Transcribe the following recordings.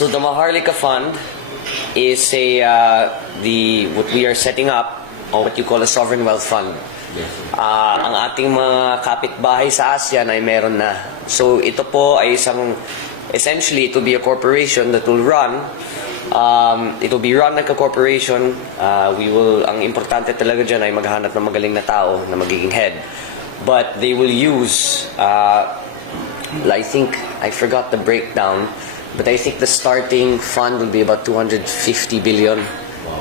So the Maharlika Fund is what we are setting up, or what you call a sovereign wealth fund. Ang ating mga kapitbahay sa ASEAN ay meron na. So ito po ay essentially it will be a corporation that will run. It will be run like a corporation. Ang importante talaga dyan ay maghanap ng magaling na tao na magiging head. But they will use, I think, I forgot the breakdown, but I think the starting fund will be about 250 billion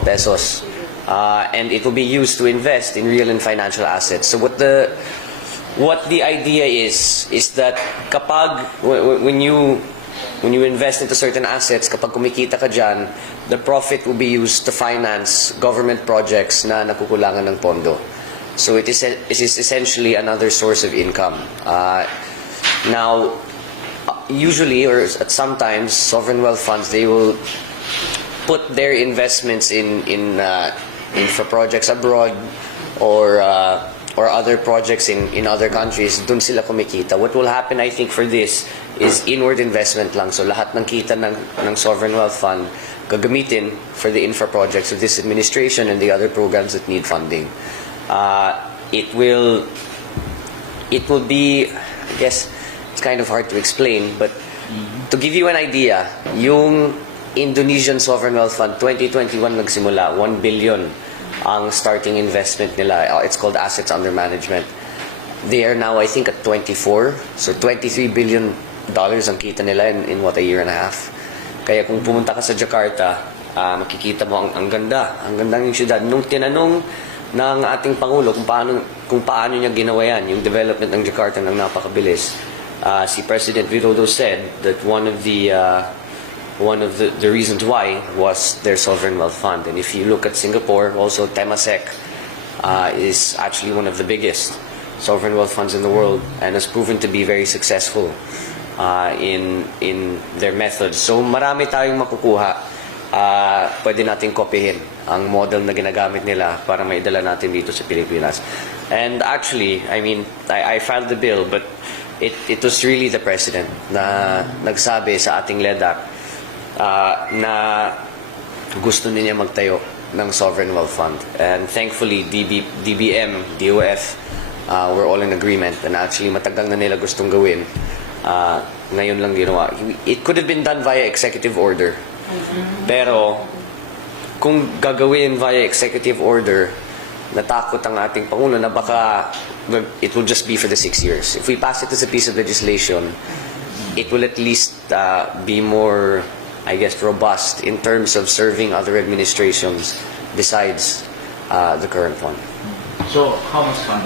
pesos. And it will be used to invest in real and financial assets. So what the idea is that kapag when you invest into certain assets, kapag kumikita ka dyan, the profit will be used to finance government projects na nakukulangan ng pondo. So it is essentially another source of income. Now, usually or at sometimes, sovereign wealth funds, they will put their investments in infra projects abroad or other projects in other countries. Dun sila kumikita. What will happen, I think, for this is inward investment lang. So lahat ng kita ng sovereign wealth fund gagamitin for the infra projects of this administration and the other programs that need funding. It will be, I guess, it's kind of hard to explain, but to give you an idea, yung Indonesian Sovereign Wealth Fund 2021 nagsimula, 1 billion ang starting investment nila. It's called assets under management. They are now, I think, at 24. So $23 billion ang kita nila in what, a year and a half. Kaya kung pumunta ka sa Jakarta, makikita mo ang ganda. Ang ganda ng syudad. Nung tinanong ng ating Pangulo kung paano niya ginawa yan, yung development ng Jakarta ng napakabilis, si President Widodo said that one of the reasons why was their sovereign wealth fund. And if you look at Singapore, also Temasek is actually one of the biggest sovereign wealth funds in the world and has proven to be very successful in their methods. So marami tayong makukuha. Pwede nating kopyahin ang model na ginagamit nila para maidala natin dito sa Pilipinas. And actually, I mean, I filed the bill, but it was really the President na nagsabi sa ating LEDAC na gusto niya magtayo ng Sovereign Wealth Fund. And thankfully, DBM, DOF, we're all in agreement. And actually, matagal na nila gustong gawin. Ngayon lang ginawa. It could have been done via executive order. Pero, kung gagawin via executive order, natakot ang ating Pangulo na baka it will just be for the 6 years. If we pass it as a piece of legislation, it will at least be more, I guess, robust in terms of serving other administrations besides the current one. So, how much fund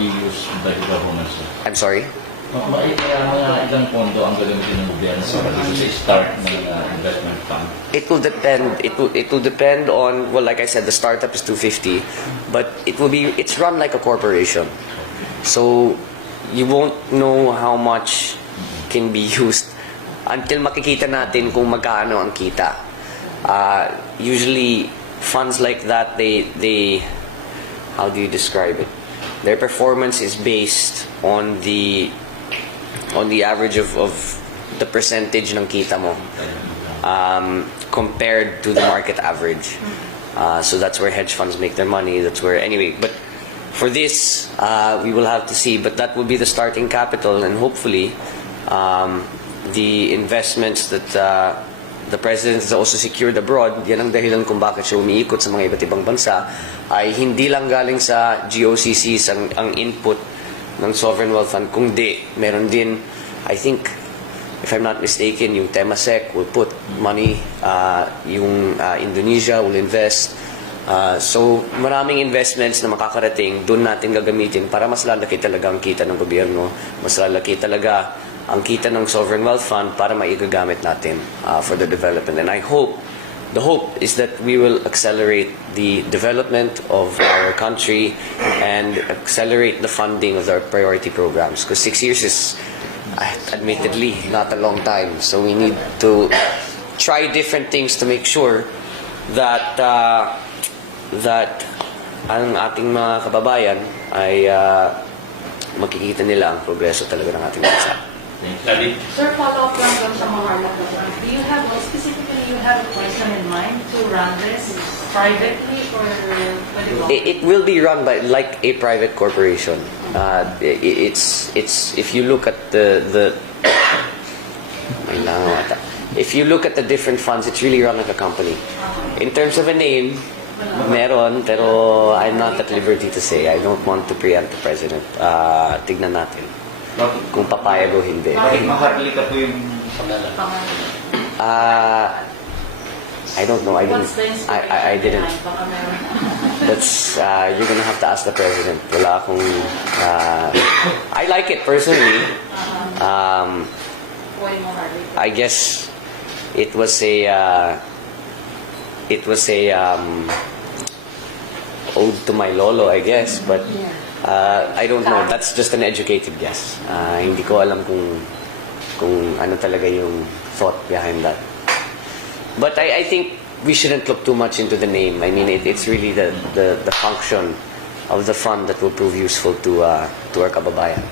be used by the government, sir? I'm sorry? Ilang pondo ang gagamitin ng gobyerno sa start ng investment fund? It will depend. It will depend on, well, like I said, the startup is 250, but it's run like a corporation. So you won't know how much can be used until makikita natin kung magkano ang kita. Usually funds like that, they how do you describe it? Their performance is based on the average of the percentage ng kita mo compared to the market average. So that's where hedge funds make their money. That's where, anyway, but for this, we will have to see. But that will be the starting capital, and hopefully the investments that the President has also secured abroad, yan ang dahilan kung bakit siya umiikot sa mga iba't ibang bansa, ay hindi lang galing sa GOCCs ang input ng Sovereign Wealth Fund, kundi meron din, I think, if I'm not mistaken, yung Temasek will put money, yung Indonesia will invest. So maraming investments na makakarating, doon natin gagamitin para mas lalaki talaga ang kita ng gobyerno, mas lalaki talaga ang kita ng Sovereign Wealth Fund para maigagamit natin for the development. And the hope is that we will accelerate the development of our country and accelerate the funding of our priority programs. Because 6 years is, admittedly, not a long time. So we need to try different things to make sure that ang ating mga kababayan ay makikita nila ang progreso talaga ng ating bansa. Sir, follow up lang sa Maharlika. Do you have have a person in mind to run this privately or what do you call It will be run by like a private corporation. It's if you look at the may langaw ata. If you look at the different funds, it's really run like a company. In terms of a name, meron, pero I'm not at liberty to say. I don't want to preempt the president. Tignan natin kung papayag o hindi. Bakit Maharlika po yung pangalan? I don't know. I didn't. What's the I didn't. inspiration behind? Baka meron. That's you're gonna have to ask the president. Wala akong. I like it personally. Why Maharlika? I guess it was a ode to my lolo, I guess, but I don't know. That's just an educated guess. Hindi ko alam kung ano talaga yung thought behind that. But I think we shouldn't look too much into the name. I mean, it's really the function of the fund that will prove useful to our kababayan.